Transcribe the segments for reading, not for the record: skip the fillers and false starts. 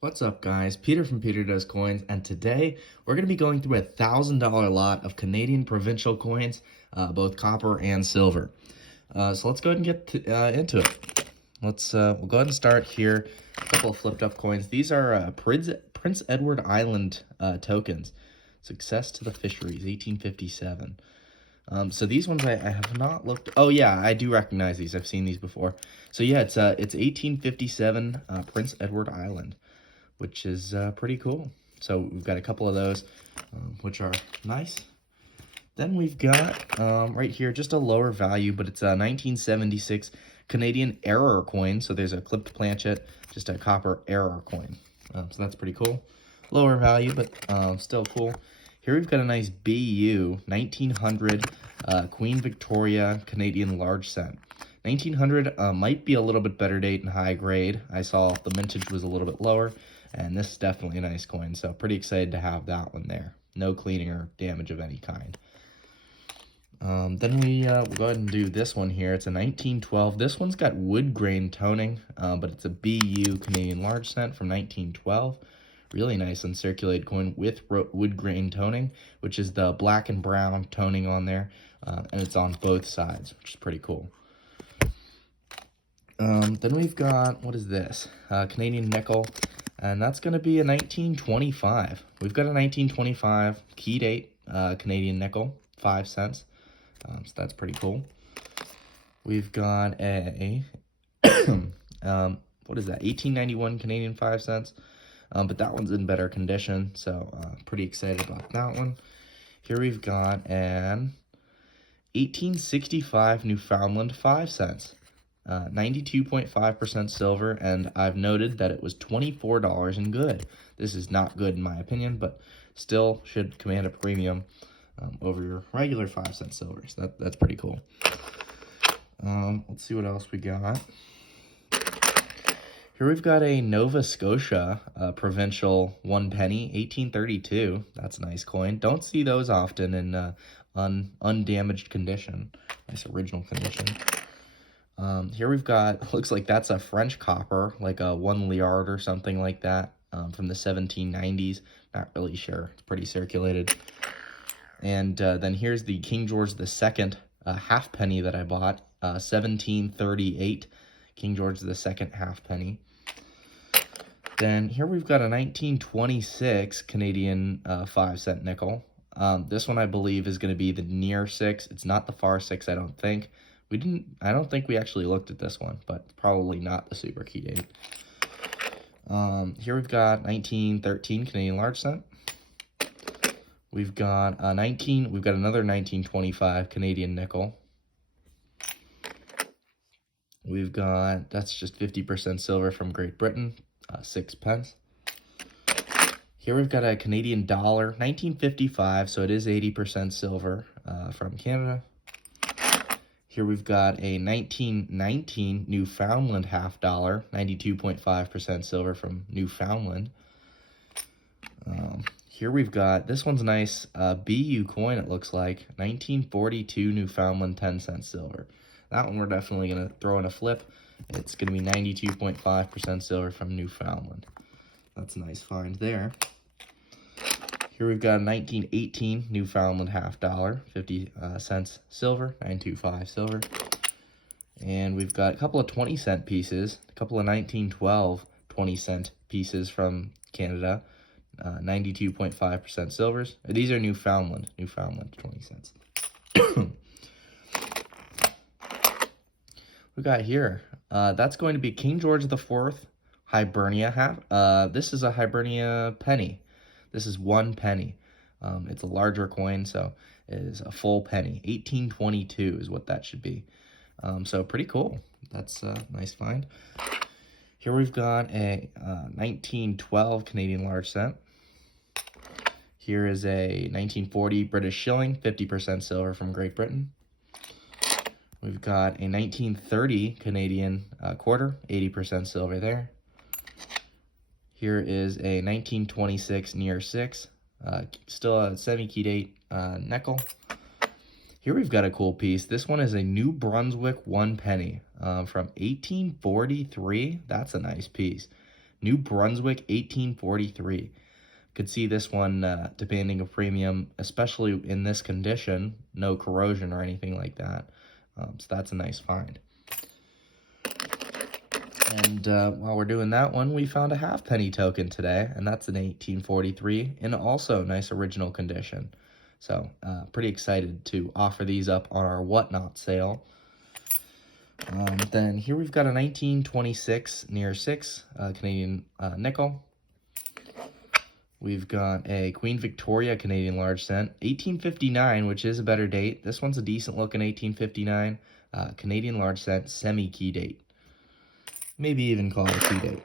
What's up, guys? Peter from Peter Does Coins, and today we're going to be going through a $1,000 lot of Canadian provincial coins, both copper and silver. So let's go ahead and get into it. We'll go ahead and start here. A couple of flipped up coins. These are Prince Edward Island tokens. Success to the Fisheries, 1857. So these ones I have not looked. Oh yeah, I do recognize these. I've seen these before. So yeah, it's 1857 Prince Edward Island, which is pretty cool. So we've got a couple of those, which are nice. Then we've got right here just a lower value, but it's a 1976 Canadian error coin. So there's a clipped planchet, just a copper error coin. So that's pretty cool. Lower value, but still cool. Here we've got a nice BU 1900 Queen Victoria Canadian large cent. 1900 might be a little bit better date and high grade. I saw the mintage was a little bit lower, and this is definitely a nice coin, so pretty excited to have that one there. No cleaning or damage of any kind. Then we'll go ahead and do this one here. It's a 1912. This one's got wood grain toning, but it's a BU Canadian large cent from 1912. Really nice uncirculated coin with wood grain toning, which is the black and brown toning on there, and it's on both sides, which is pretty cool. Then we've got, what is this? Canadian nickel, and that's going to be a 1925. We've got a 1925 key date Canadian nickel, 5 cents. So that's pretty cool. We've got a, what is that? 1891 Canadian 5 cents. But that one's in better condition, so pretty excited about that one. Here we've got an 1865 Newfoundland 5 cents. 92.5% silver, and I've noted that it was $24 in good. This is not good in my opinion, but still should command a premium over your regular 5-cent silver. So that's pretty cool. Let's see what else we got. Here we've got a Nova Scotia Provincial 1 penny, 1832. That's a nice coin. Don't see those often in undamaged condition. Nice original condition. Here we've got, looks like that's a French copper, like a 1 liard or something like that, from the 1790s. Not really sure. It's pretty circulated. And then here's the King George II half penny that I bought, 1738. King George II half penny. Then here we've got a 1926 Canadian 5-cent nickel. This one I believe is going to be the near 6. It's not the far 6, I don't think. I don't think we actually looked at this one, but probably not the super key date. Here we've got 1913 Canadian large cent. We've got another 1925 Canadian nickel. We've got, that's just 50% silver from Great Britain, 6 pence. Here we've got a Canadian dollar, 1955, so it is 80% silver from Canada. Here we've got a 1919 Newfoundland half dollar, 92.5% silver from Newfoundland. Here we've got, this one's nice, BU coin it looks like, 1942 Newfoundland 10-cent silver. That one we're definitely going to throw in a flip. It's going to be 92.5% silver from Newfoundland. That's a nice find there. Here we've got a 1918 Newfoundland half dollar, 50 cents silver, 925 silver. And we've got a couple of 20-cent pieces, a couple of 1912 20-cent pieces from Canada, 92.5% silvers. These are Newfoundland 20 cents. We got here, that's going to be King George IV Hibernia half. This is a Hibernia penny. This is 1 penny. It's a larger coin, so it is a full penny. 1822 is what that should be. So pretty cool. That's a nice find. Here we've got a 1912 Canadian large cent. Here is a 1940 British shilling, 50% silver from Great Britain. We've got a 1930 Canadian quarter, 80% silver there. Here is a 1926 near 6, still a semi-key date nickel. Here we've got a cool piece. This one is a New Brunswick 1 penny from 1843. That's a nice piece. New Brunswick 1843. Could see this one demanding a premium, especially in this condition, no corrosion or anything like that. So that's a nice find. And while we're doing that one, we found a halfpenny token today, and that's an 1843 in also nice original condition. So pretty excited to offer these up on our Whatnot sale. Then here we've got a 1926 near 6 Canadian nickel. We've got a Queen Victoria Canadian large cent, 1859, which is a better date. This one's a decent looking 1859 Canadian large cent semi-key date. Maybe even call it a key date.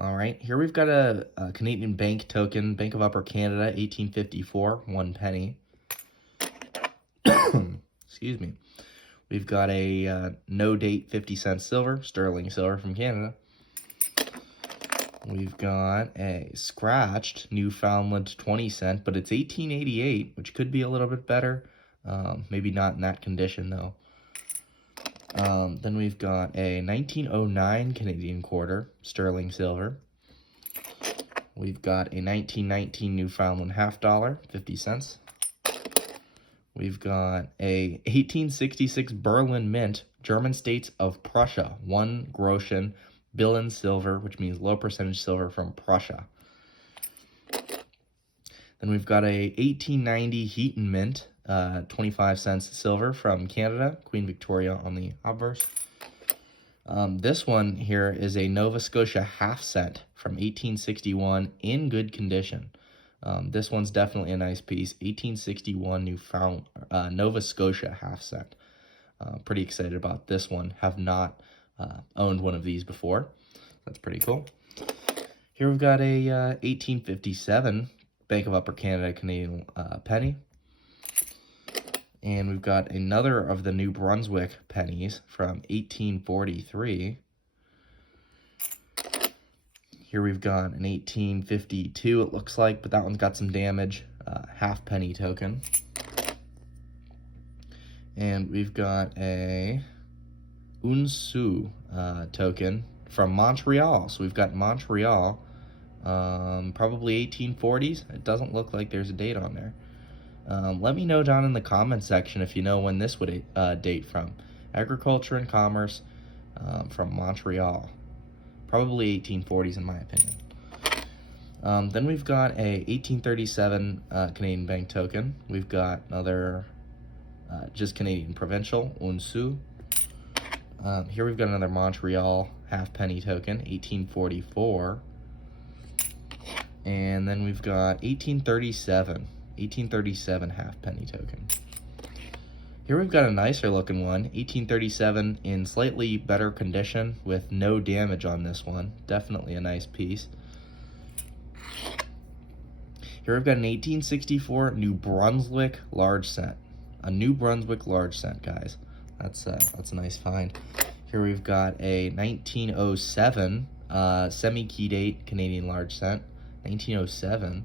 All right, here we've got a Canadian bank token, Bank of Upper Canada, 1854, 1 penny. Excuse me. We've got a no date 50-cent silver, sterling silver from Canada. We've got a scratched Newfoundland 20-cent, but it's 1888, which could be a little bit better. Maybe not in that condition, though. Then we've got a 1909 Canadian quarter, sterling silver. We've got a 1919 Newfoundland half dollar, 50 cents. We've got a 1866 Berlin Mint, German States of Prussia, 1 Groschen, Billen silver, which means low percentage silver from Prussia. Then we've got a 1890 Heaton Mint, 25 cents silver from Canada, Queen Victoria on the obverse. This one here is a Nova Scotia half cent from 1861 in good condition. This one's definitely a nice piece, 1861 Nova Scotia half cent. Pretty excited about this one. Have not owned one of these before. That's pretty cool. Here we've got a 1857 Bank of Upper Canada Canadian penny. And we've got another of the New Brunswick pennies from 1843. Here we've got an 1852, it looks like, but that one's got some damage. Half penny token. And we've got a Unsu token from Montreal. So we've got Montreal, probably 1840s. It doesn't look like there's a date on there. Let me know down in the comments section if you know when this would date from. Agriculture and Commerce from Montreal. Probably 1840s in my opinion. Then we've got a 1837 Canadian bank token. We've got another just Canadian Provincial, Unsu. Here we've got another Montreal half penny token, 1844. And then we've got 1837 half penny token. Here we've got a nicer looking one, 1837 in slightly better condition with no damage on this one. Definitely a nice piece. Here we've got an 1864 New Brunswick large cent. A New Brunswick large cent, guys. That's a nice find. Here we've got a 1907 semi-key date Canadian large cent. 1907.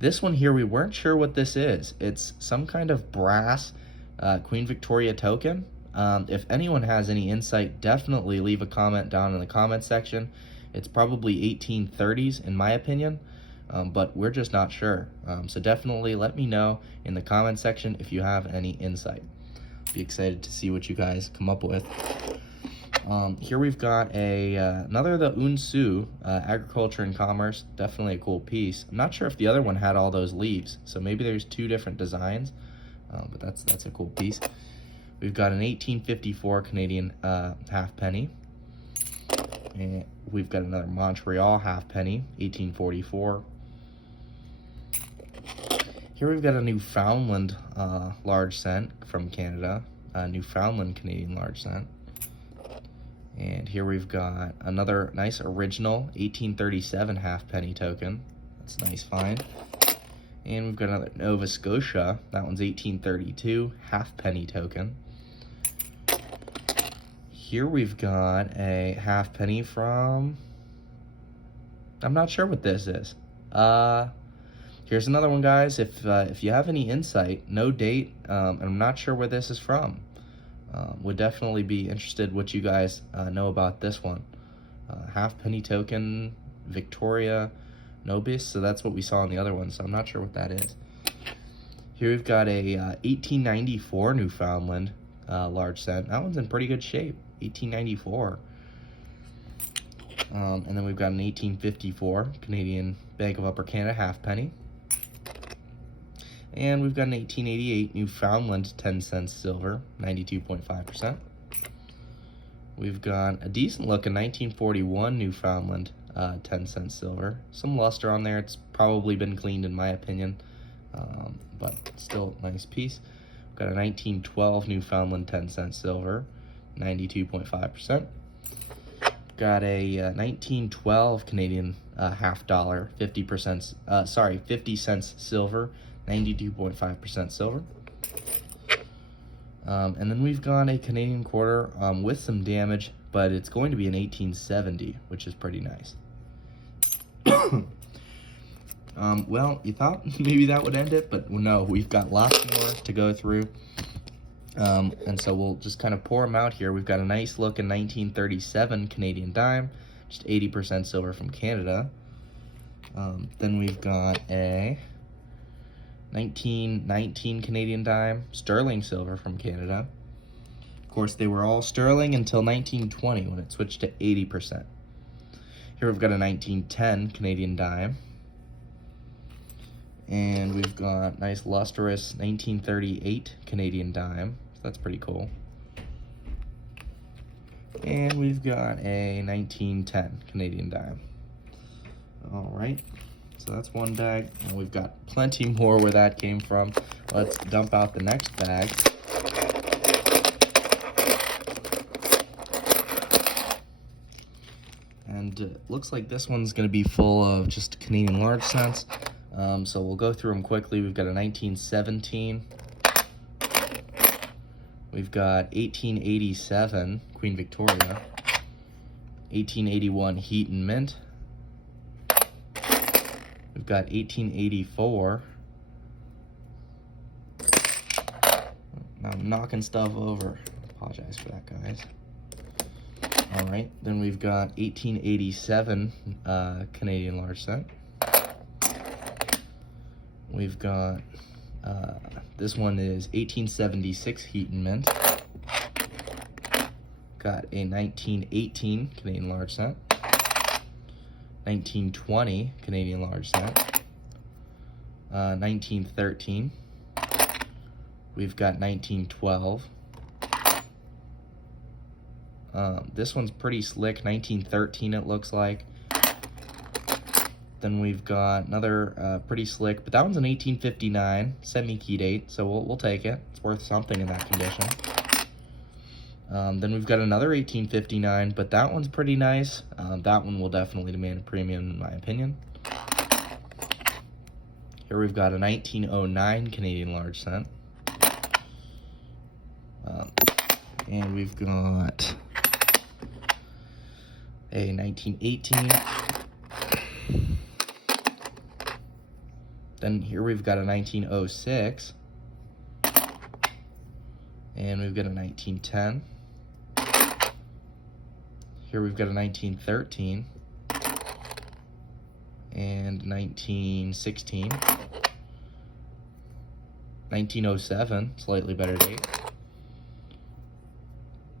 This one here, we weren't sure what this is. It's some kind of brass Queen Victoria token. If anyone has any insight, definitely leave a comment down in the comment section. It's probably 1830s in my opinion, but we're just not sure. So definitely let me know in the comment section if you have any insight. Be excited to see what you guys come up with. Here we've got another of the Unsu, Agriculture and Commerce. Definitely a cool piece. I'm not sure if the other one had all those leaves, so maybe there's 2 different designs, but that's a cool piece. We've got an 1854 Canadian half penny. And we've got another Montreal half penny, 1844. Here we've got a Newfoundland large cent from Canada, Newfoundland Canadian large cent. And here we've got another nice original 1837 half penny token. That's a nice find. And we've got another Nova Scotia. That one's 1832 half penny token. Here we've got a half penny from, I'm not sure what this is. Here's another one, guys. If you have any insight, no date, and I'm not sure where this is from. Would definitely be interested what you guys know about this one. Halfpenny token, Victoria Nobis, so that's what we saw in the other one, so I'm not sure what that is. Here we've got a 1894 Newfoundland large cent. That one's in pretty good shape, 1894. And then we've got an 1854 Canadian Bank of Upper Canada halfpenny. And we've got an 1888 Newfoundland 10 cents silver, 92.5%. We've got a decent looking 1941 Newfoundland 10 cents silver. Some luster on there. It's probably been cleaned in my opinion, but still a nice piece. We've got a 1912 Newfoundland 10 cents silver, 92.5%. Got a 1912 Canadian half dollar, 50 cents silver, 92.5% silver. And then we've got a Canadian quarter with some damage, but it's going to be an 1870, which is pretty nice. Well, you thought maybe that would end it, but no, we've got lots more to go through. And so we'll just kind of pour them out here. We've got a nice looking 1937 Canadian dime, just 80% silver from Canada. Then we've got a 1919 Canadian dime, sterling silver from Canada. Of course, they were all sterling until 1920 when it switched to 80%. Here we've got a 1910 Canadian dime. And we've got nice lustrous 1938 Canadian dime. So that's pretty cool. And we've got a 1910 Canadian dime. All right. So that's one bag, and we've got plenty more where that came from. Let's dump out the next bag. And looks like this one's going to be full of just Canadian large cents. So we'll go through them quickly. We've got a 1917. We've got 1887 Queen Victoria. 1881 Heat and Mint. We've got 1884. Now I'm knocking stuff over. Apologize for that, guys. All right, then we've got 1887 Canadian large cent. We've got, this one is 1876 Heat and Mint. Got a 1918 Canadian large cent. 1920 Canadian large cent. 1913. We've got 1912. This one's pretty slick, 1913 it looks like. Then we've got another pretty slick, but that one's an 1859 semi-key date, so we'll take it. It's worth something in that condition. Then we've got another 1859, but that one's pretty nice. That one will definitely demand a premium in my opinion. Here we've got a 1909 Canadian large cent. And we've got a 1918. Then here we've got a 1906. And we've got a 1910. Here we've got a 1913. And 1916. 1907, slightly better date.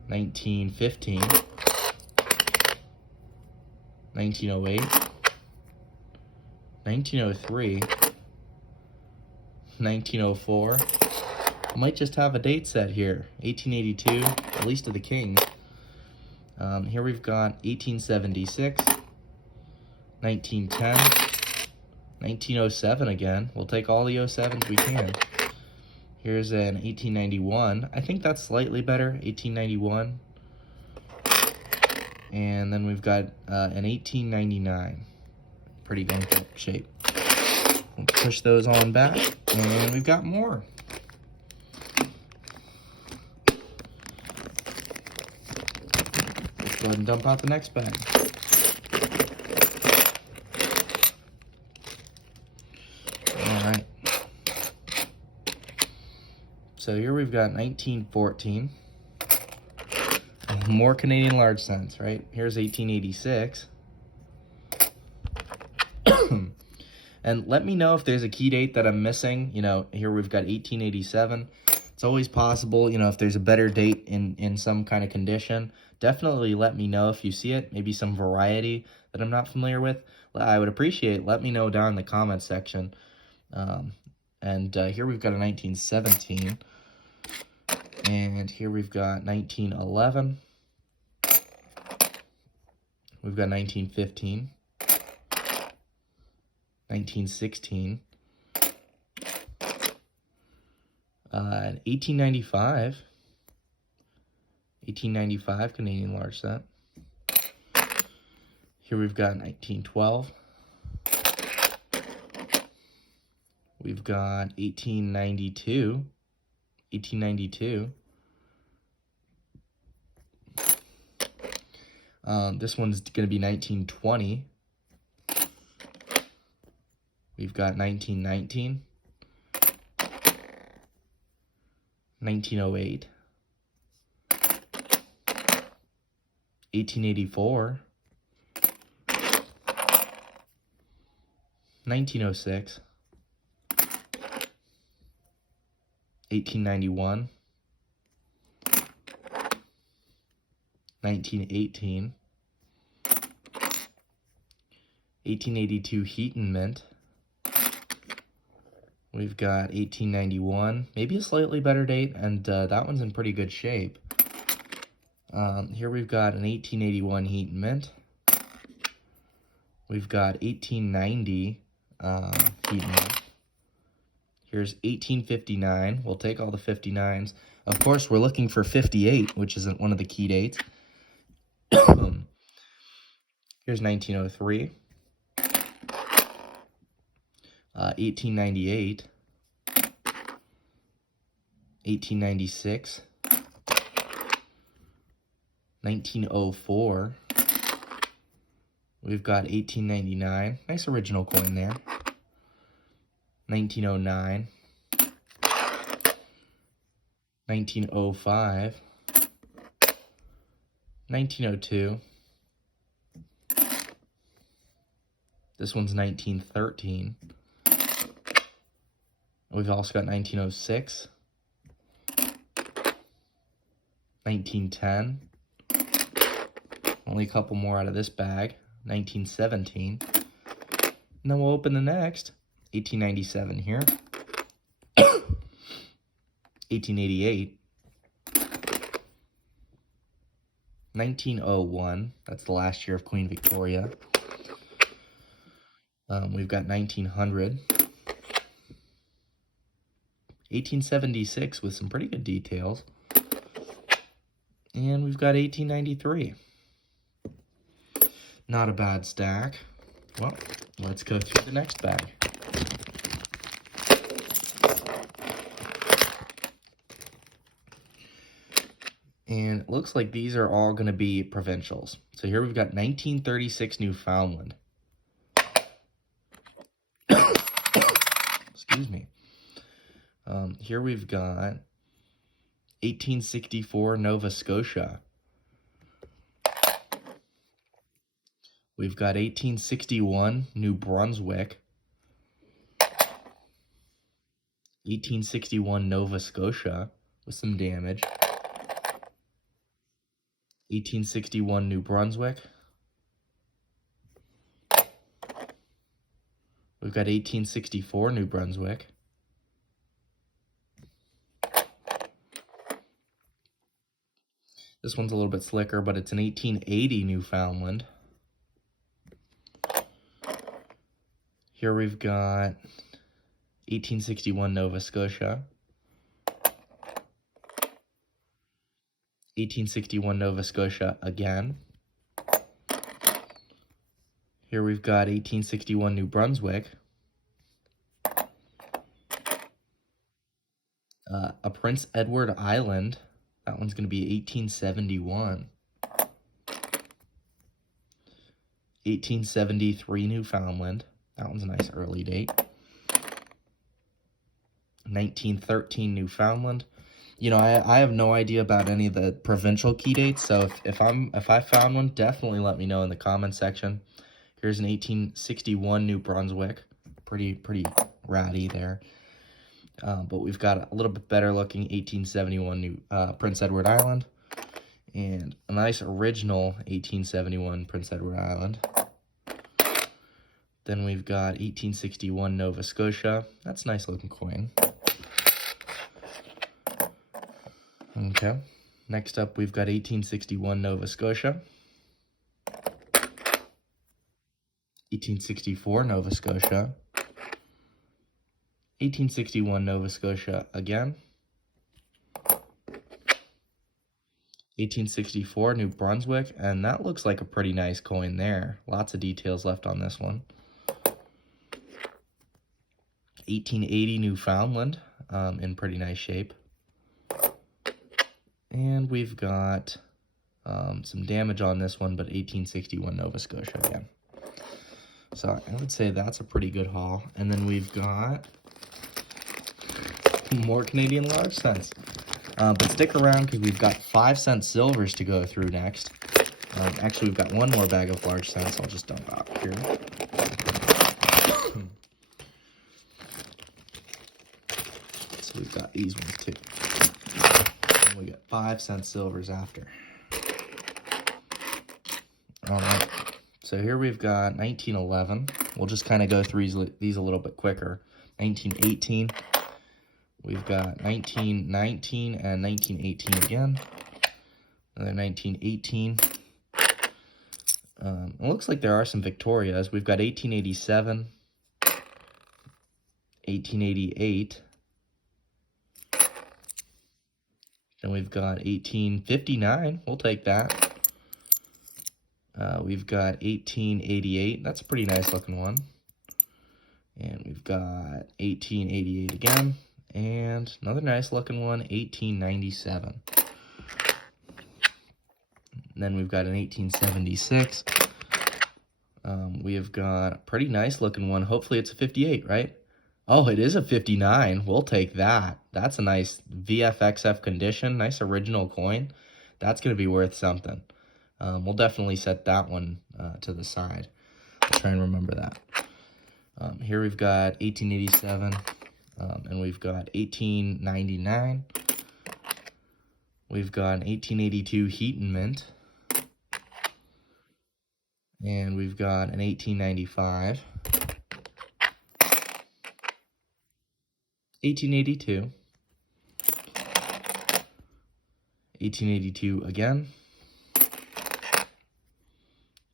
1915. 1908. 1903. 1904. I might just have a date set here. 1882, at least of the Kings. Here we've got 1876, 1910, 1907 again. We'll take all the 07s we can. Here's an 1891. I think that's slightly better, 1891. And then we've got an 1899. Pretty gunked up shape. We'll push those on back, and we've got more. Let's go ahead and dump out the next bag. Alright. So here we've got 1914. more Canadian large cents, right? Here's 1886. And let me know if there's a key date that I'm missing. You know, here we've got 1887. It's always possible, you know, if there's a better date in some kind of condition, definitely let me know if you see it. Maybe some variety that I'm not familiar with. I would appreciate, let me know down in the comments section. Here we've got a 1917. And here we've got 1911. We've got 1915. 1916, 1895, 1895 Canadian large cent. Here we've got 1912. We've got 1892, 1892. This one's going to be 1920. We've got 1919, 1908, 1884, 1906, 1891, 1918, 1882 Heat and Mint. We've got 1891, maybe a slightly better date, and that one's in pretty good shape. Here we've got an 1881 Heat and Mint. We've got 1890 Heat and Mint. Here's 1859. We'll take all the 59s. Of course, we're looking for 58, which isn't one of the key dates. Here's 1903. 1898, 1896, 1904, we've got 1899, nice original coin there, 1909, 1905, 1902, this one's 1913, we've also got 1906, 1910, only a couple more out of this bag, 1917, and then we'll open the next, 1897 here, 1888, 1901, that's the last year of Queen Victoria, we've got 1900, 1876 with some pretty good details. And we've got 1893. Not a bad stack. Well, let's go through the next bag. And it looks like these are all going to be provincials. So here we've got 1936 Newfoundland. Excuse me. Here we've got 1864 Nova Scotia. We've got 1861 New Brunswick. 1861 Nova Scotia with some damage. 1861 New Brunswick. We've got 1864 New Brunswick. This one's a little bit slicker, but it's an 1880 Newfoundland. Here we've got 1861 Nova Scotia. 1861 Nova Scotia again. Here we've got 1861 New Brunswick. A Prince Edward Island. That one's going to be 1871. 1873 Newfoundland. That one's a nice early date. 1913 Newfoundland. You know, I have no idea about any of the provincial key dates, so if I found one, definitely let me know in the comment section. Here's an 1861 New Brunswick, pretty ratty there. But we've got a little bit better looking 1871 New Prince Edward Island, and a nice original 1871 Prince Edward Island. Then we've got 1861 Nova Scotia. That's a nice looking coin. Okay. Next up, we've got 1861 Nova Scotia. 1864 Nova Scotia. 1861 Nova Scotia again. 1864 New Brunswick, and that looks like a pretty nice coin there. Lots of details left on this one. 1880 Newfoundland, in pretty nice shape. And we've got some damage on this one, but 1861 Nova Scotia again. So I would say that's a pretty good haul. And then we've got more Canadian large cents. But stick around because we've got 5-cent silvers to go through next. Actually, we've got one more bag of large cents. I'll just dump out here. So we've got these ones too. And we got 5-cent silvers after. All right. So here we've got 1911. We'll just kind of go through these a little bit quicker. 1918. We've got 1919 and 1918 again. Another 1918. It looks like there are some Victorias. We've got 1887, 1888. Then we've got 1859. We'll take that. We've got 1888. That's a pretty nice looking one. And we've got 1888 again. And another nice looking one, 1897. And then we've got an 1876. We have got a pretty nice looking one. Hopefully it's a 58, right? Oh, it is a 59. We'll take that. That's a nice VFXF condition. Nice original coin. That's going to be worth something. We'll definitely set that one to the side. I'll try and remember that. Here we've got 1887. And we've got 1899. We've got an 1882 Heat and Mint. And we've got an 1895. 1882. 1882 again.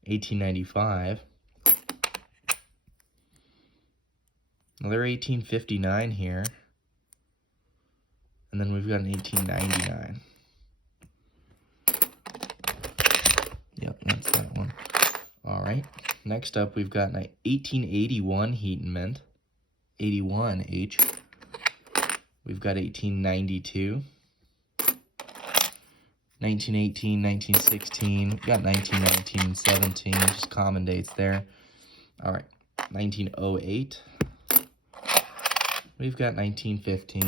1895. Another 1859 here. And then we've got an 1899. Yep, that's that one. All right. Next up, we've got an 1881 Heat and Mint. 81H. We've got 1892. 1918, 1916. We've got 1919 and 17. Just common dates there. All right. 1908. We've got 1915,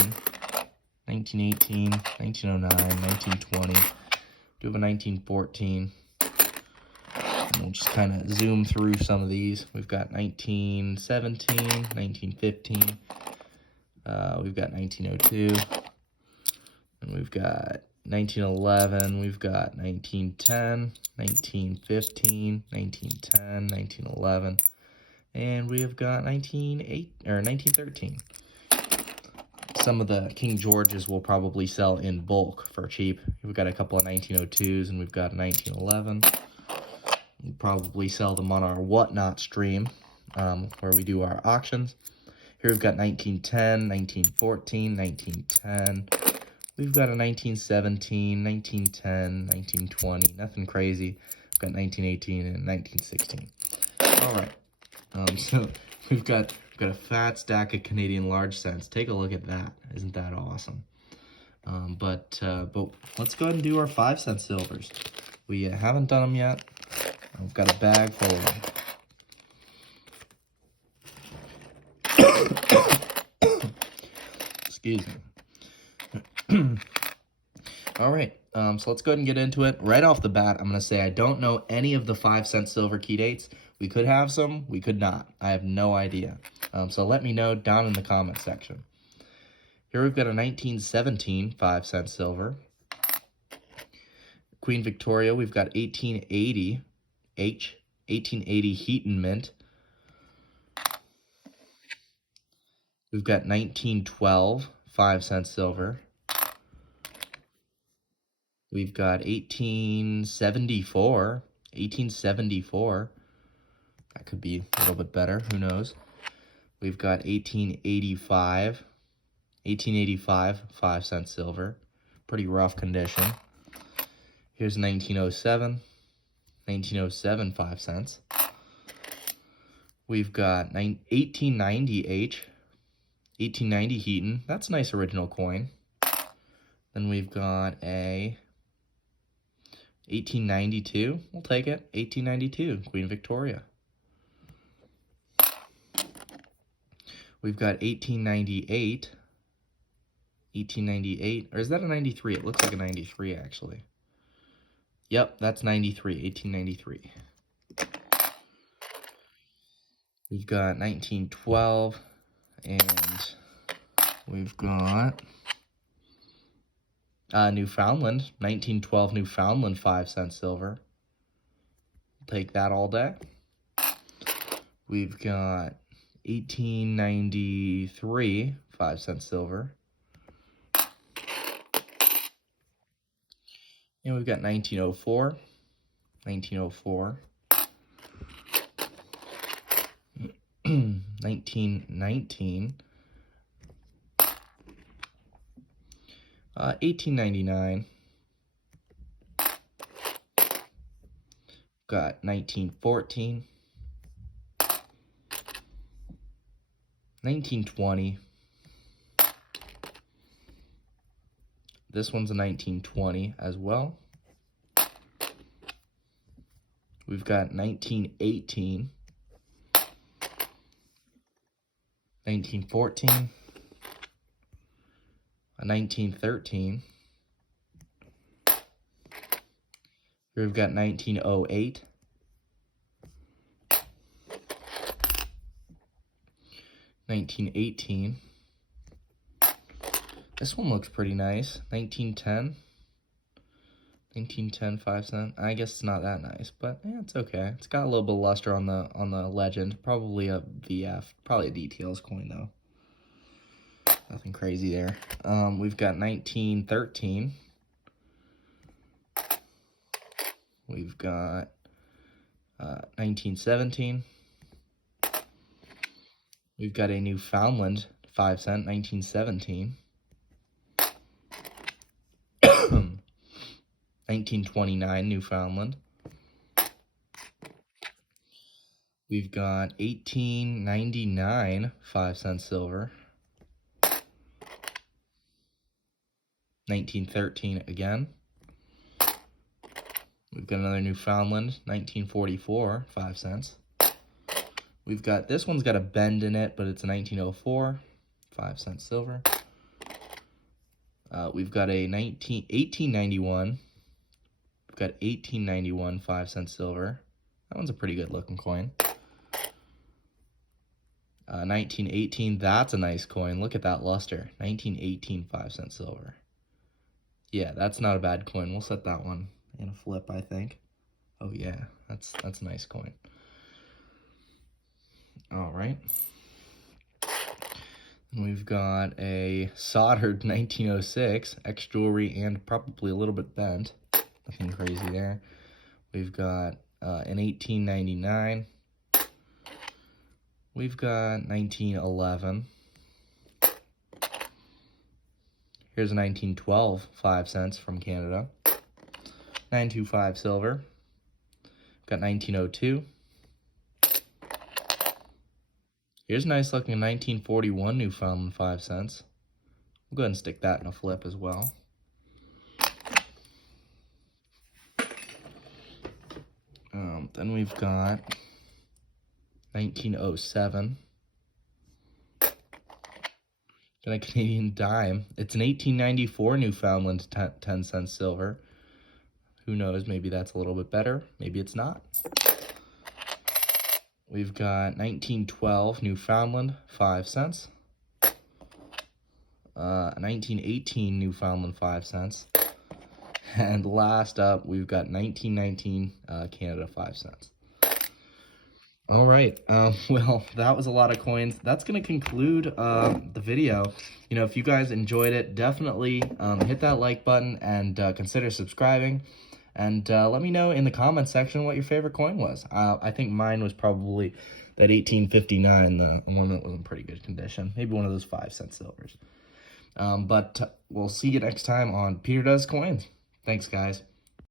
1918, 1909, 1920. We do have a 1914. And we'll just kind of zoom through some of these. We've got 1917, 1915. We've got 1902. And we've got 1911. We've got 1910, 1915, 1910, 1911. And we have got 1913. Some of the King Georges will probably sell in bulk for cheap. We've got a couple of 1902s, and we've got a 1911. We'll probably sell them on our Whatnot stream, where we do our auctions. Here we've got 1910, 1914, 1910. We've got a 1917, 1910, 1920. Nothing crazy. We've got 1918 and 1916. All right. So we've got a fat stack of Canadian large cents. Take a look at that. Isn't that awesome? But let's go ahead and do our 5-cent silvers. We haven't done them yet. I've got a bag full of them. Excuse me. All right, so let's go ahead and get into it. Right off the bat, I'm going to say I don't know any of the 5-cent silver key dates. We could have some, we could not. I have no idea. So let me know down in the comment section. Here we've got a 1917 5-cent silver. Queen Victoria, we've got 1880 H, 1880 Heaton Mint. We've got 1912 5-cent silver. We've got 1874. That could be a little bit better. Who knows? We've got 1885. 5-cent silver. Pretty rough condition. Here's 1907. 1907 5 cents. We've got 1890 H. 1890 Heaton. That's a nice original coin. Then we've got a 1892. We'll take it. 1892, Queen Victoria. We've got 1898. 1898. Or is that a 93? It looks like a 93, actually. Yep, that's 93. 1893. We've got 1912. And we've got Newfoundland. 1912 Newfoundland 5-cent silver. Take that all day. We've got 1893 5-cent silver. And we've got 1904. 1904. 1919. 1899. Got 1914. 1920. This one's a 1920 as well. We've got 1918. 1914. A 1913. Here we've got 1908. 1918. This one looks pretty nice. 1910. 1910 5-cent. I guess it's not that nice, but yeah, it's okay. It's got a little bit of luster on the legend. Probably a VF. Probably a details coin though. Nothing crazy there. We've got 1913. We've got 1917. We've got a Newfoundland 5-cent, 1917. 1929 Newfoundland. We've got 1899 5-cent silver. 1913 again. We've got another Newfoundland, 1944, 5 cents. We've got, this one's got a bend in it, but it's a 1904, 5-cent silver. We've got a 1891. We've got 1891 5-cent silver. That one's a pretty good looking coin. 1918, that's a nice coin. Look at that luster. 1918 5-cent silver. Yeah, that's not a bad coin. We'll set that one in a flip, I think. Oh yeah, that's a nice coin. All right. We've got a soldered 1906, ex-jewelry and probably a little bit bent. Nothing crazy there. We've got an 1899. We've got 1911. Here's a 1912, 5 cents from Canada. 925 silver. Got 1902. Here's a nice looking 1941 Newfoundland 5 cents. We'll go ahead and stick that in a flip as well. Then we've got 1907. Got a Canadian dime. It's an 1894 Newfoundland 10-cent silver. Who knows, maybe that's a little bit better. Maybe it's not. We've got 1912 Newfoundland 5 cents. 1918 Newfoundland 5 cents. And last up, we've got 1919 Canada 5 cents. All right, well, that was a lot of coins. That's going to conclude the video. You know, if you guys enjoyed it, definitely hit that like button and consider subscribing. And let me know in the comments section what your favorite coin was. I think mine was probably that 1859, the one that was in pretty good condition. Maybe one of those 5-cent silvers. But we'll see you next time on Peter Does Coins. Thanks, guys.